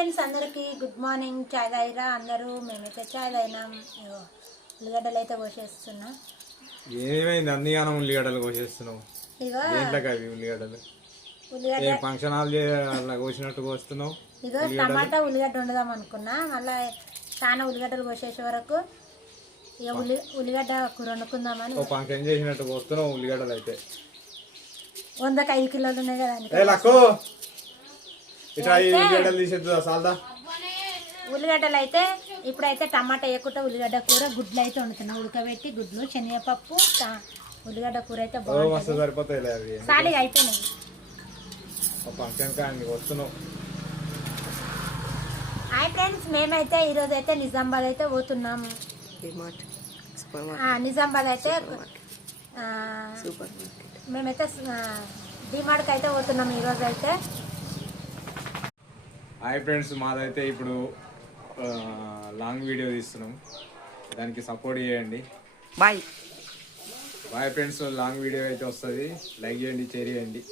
Friends అందరికీ good morning. చాయ్ తాగిరా అందరూ? మేమైతే చాయ్ తాగినాం. ఉల్లిగడ్డలు అయితే కోసేస్తున్నాం. ఏమైంది అన్ని గానం ఉల్లిగడ్డలు కోసేస్తున్నావు? ఇగో ఉల్లిగడ్డలు ఉల్లిగడ్డ ఫంక్షన్ హాల్ కోసినట్టు కోస్తున్నావు. ఇగో టమాటా ఉల్లిగడ్డ వండుదాం అనుకున్నా, మళ్ళీ చాలా ఉల్లిగడ్డలు కోసేసే వరకు ఇక ఉల్లిగడ్డ కూర వండుకుందామని ఫంక్షన్ చేసినట్టు కోస్తున్నావు ఉల్లిగడ్డలు. అయితే 100కి 5 కిలోలు ఉన్నాయి కదా. ఉల్లిగడ్డలు అయితే ఇప్పుడైతే టమాటా వేయకుండా ఉల్లిగడ్డ కూర గుడ్లు అయితే వండుతున్నా. ఉడకబెట్టి గుడ్లు, శనగపప్పు, ఉల్లిగడ్డ కూర అయితే బాగుంటుంది. సరిపోతాయి. సాలిగా అయిపోయినాయి. హాయ్ ఫ్రెండ్స్, మేమైతే ఈరోజు అయితే నిజామాబాద్ అయితే పోతున్నాము. నిజామాబాద్ అయితే మేమైతే డిమార్ట్కి అయితే పోతున్నాం ఈరోజు అయితే. హాయ్ ఫ్రెండ్స్, మాదైతే ఇప్పుడు లాంగ్ వీడియో తీస్తున్నాం, దానికి సపోర్ట్ చేయండి. బాయ్ ఫ్రెండ్స్, లాంగ్ వీడియో అయితే వస్తుంది. లైక్ చేయండి, షేర్ చేయండి.